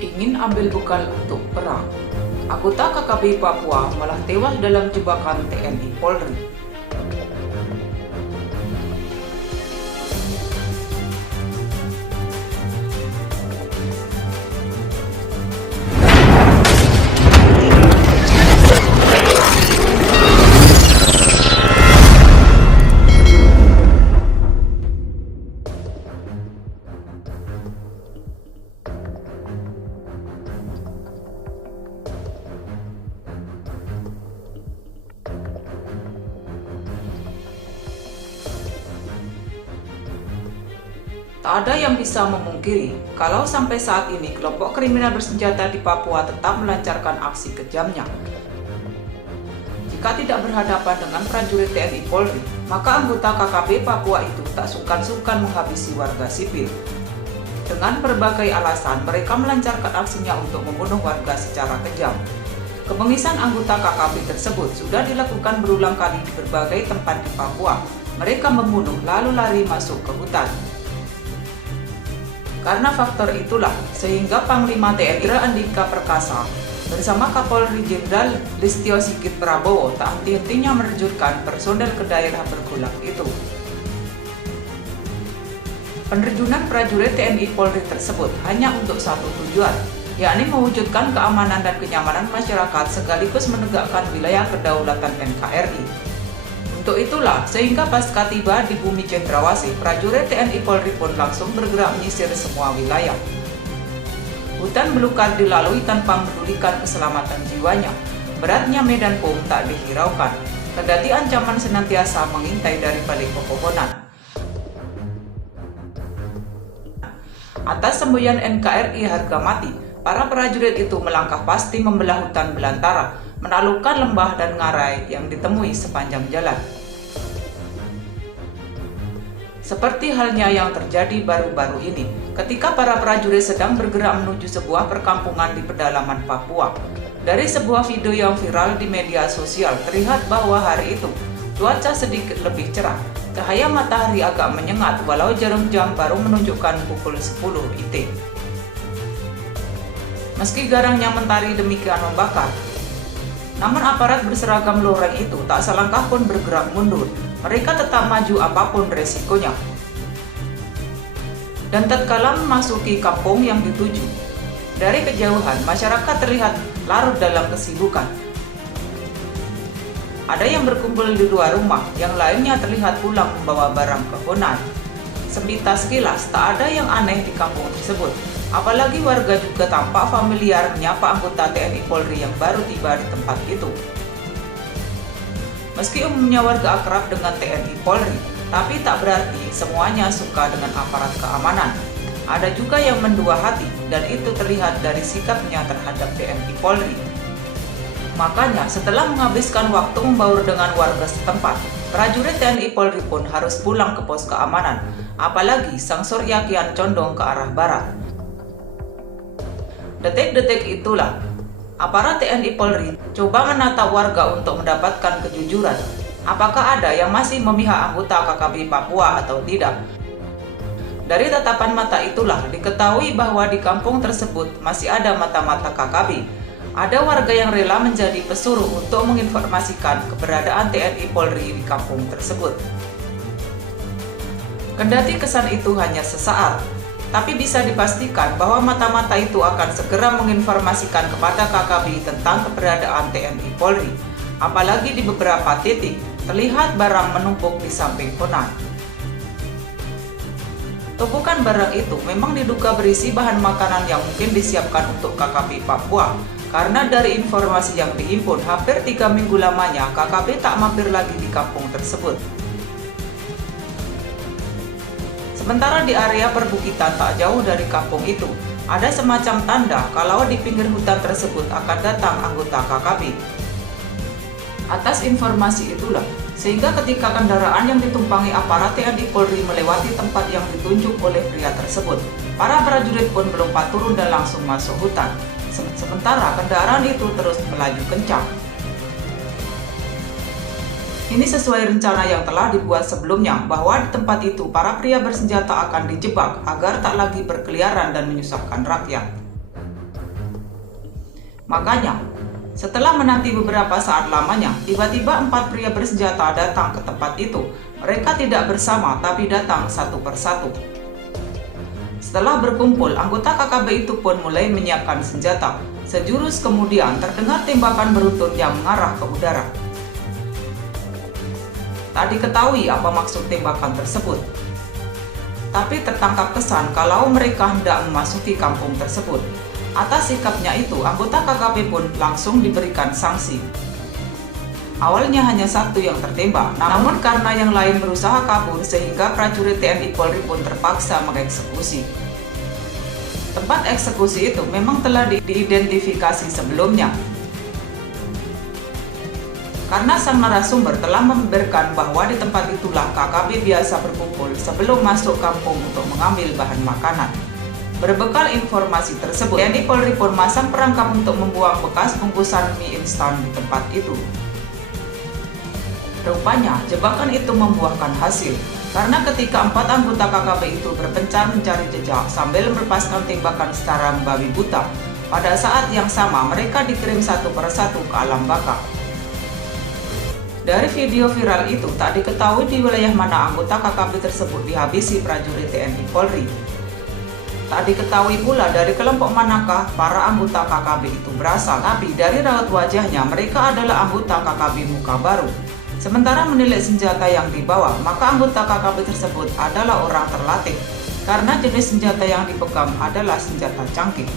ingin ambil bekal untuk perang. Anggota KKB Papua malah tewas dalam jebakan TNI Polri. Tak ada yang bisa memungkiri kalau sampai saat ini kelompok kriminal bersenjata di Papua tetap melancarkan aksi kejamnya. Jika tidak berhadapan dengan prajurit TNI Polri, maka anggota KKB Papua itu tak sungkan-sungkan menghabisi warga sipil. Dengan berbagai alasan, mereka melancarkan aksinya untuk membunuh warga secara kejam. Kebengisan anggota KKB tersebut sudah dilakukan berulang kali di berbagai tempat di Papua. Mereka membunuh lalu lari masuk ke hutan. Karena faktor itulah, sehingga Panglima TNI Indra Andika Perkasa bersama Kapolri Jenderal Listio Sigit Prabowo tak henti-hentinya menerjunkan personel ke daerah bergolak itu. Penerjunan prajurit TNI Polri tersebut hanya untuk satu tujuan, yakni mewujudkan keamanan dan kenyamanan masyarakat sekaligus menegakkan wilayah kedaulatan NKRI. Untuk itulah, sehingga pasca tiba di bumi Cendrawasih, prajurit TNI Polri pun langsung bergerak menyisir semua wilayah. Hutan belukar dilalui tanpa medulikan keselamatan jiwanya. Beratnya medan pun tak dihiraukan, kendati ancaman senantiasa mengintai dari balik pepohonan. Atas semboyan NKRI harga mati, para prajurit itu melangkah pasti membelah hutan belantara, menaklukkan lembah dan ngarai yang ditemui sepanjang jalan. Seperti halnya yang terjadi baru-baru ini, ketika para prajurit sedang bergerak menuju sebuah perkampungan di pedalaman Papua. Dari sebuah video yang viral di media sosial, terlihat bahwa hari itu cuaca sedikit lebih cerah. Cahaya matahari agak menyengat walau jarum jam baru menunjukkan pukul 10 IT. Meski garangnya mentari demikian membakar, namun aparat berseragam loreng itu tak selangkah pun bergerak mundur. Mereka tetap maju apapun resikonya. Dan tatkala memasuki kampung yang dituju, dari kejauhan masyarakat terlihat larut dalam kesibukan. Ada yang berkumpul di luar rumah, yang lainnya terlihat pulang membawa barang kebunan. Sepintas kilas tak ada yang aneh di kampung tersebut. Apalagi warga juga tampak familiar menyapa anggota TNI Polri yang baru tiba di tempat itu. Meski umumnya warga akrab dengan TNI Polri, tapi tak berarti semuanya suka dengan aparat keamanan. Ada juga yang mendua hati, dan itu terlihat dari sikapnya terhadap TNI Polri. Makanya setelah menghabiskan waktu membaur dengan warga setempat, prajurit TNI Polri pun harus pulang ke pos keamanan, apalagi sang Surya kian condong ke arah barat. Detik-detik itulah, aparat TNI Polri coba menatap warga untuk mendapatkan kejujuran. Apakah ada yang masih memihak anggota KKB Papua atau tidak? Dari tatapan mata itulah diketahui bahwa di kampung tersebut masih ada mata-mata KKB. Ada warga yang rela menjadi pesuruh untuk menginformasikan keberadaan TNI Polri di kampung tersebut. Kendati kesan itu hanya sesaat, tapi bisa dipastikan bahwa mata-mata itu akan segera menginformasikan kepada KKB tentang keberadaan TNI Polri. Apalagi di beberapa titik terlihat barang menumpuk di samping konan. Tumpukan barang itu memang diduga berisi bahan makanan yang mungkin disiapkan untuk KKB Papua. Karena dari informasi yang dihimpun, hampir 3 minggu lamanya KKB tak mampir lagi di kampung tersebut. Sementara di area perbukitan tak jauh dari kampung itu, ada semacam tanda kalau di pinggir hutan tersebut akan datang anggota KKB. Atas informasi itulah, sehingga ketika kendaraan yang ditumpangi aparat TNI Polri melewati tempat yang ditunjuk oleh pria tersebut, para prajurit pun melompat turun dan langsung masuk hutan. Sementara kendaraan itu terus melaju kencang. Ini sesuai rencana yang telah dibuat sebelumnya, bahwa di tempat itu para pria bersenjata akan dijebak agar tak lagi berkeliaran dan menyusahkan rakyat. Makanya, setelah menanti beberapa saat lamanya, tiba-tiba 4 pria bersenjata datang ke tempat itu. Mereka tidak bersama, tapi datang satu persatu. Setelah berkumpul, anggota KKB itu pun mulai menyiapkan senjata. Sejurus kemudian terdengar tembakan beruntun yang mengarah ke udara. Tak diketahui apa maksud tembakan tersebut, tapi tertangkap kesan kalau mereka hendak memasuki kampung tersebut. Atas sikapnya itu, anggota KKB pun langsung diberikan sanksi. Awalnya hanya satu yang tertembak, namun karena yang lain berusaha kabur sehingga prajurit TNI Polri pun terpaksa mengeksekusi. Tempat eksekusi itu memang telah diidentifikasi sebelumnya, karena sang narasumber telah membeberkan bahwa di tempat itulah KKB biasa berkumpul sebelum masuk kampung untuk mengambil bahan makanan. Berbekal informasi tersebut, TNI Polri pun masang perangkap untuk membuang bekas bungkusan mie instan di tempat itu. Rupanya, jebakan itu membuahkan hasil, karena ketika 4 anggota KKB itu berpencar mencari jejak sambil melepaskan tembakan secara membabi buta, pada saat yang sama mereka dikirim satu persatu ke alam baka. Dari video viral itu, tak diketahui di wilayah mana anggota KKB tersebut dihabisi prajurit TNI Polri. Tak diketahui pula dari kelompok manakah para anggota KKB itu berasal, tapi dari raut wajahnya mereka adalah anggota KKB muka baru. Sementara menilai senjata yang dibawa, maka anggota KKB tersebut adalah orang terlatih, karena jenis senjata yang dipegang adalah senjata canggih.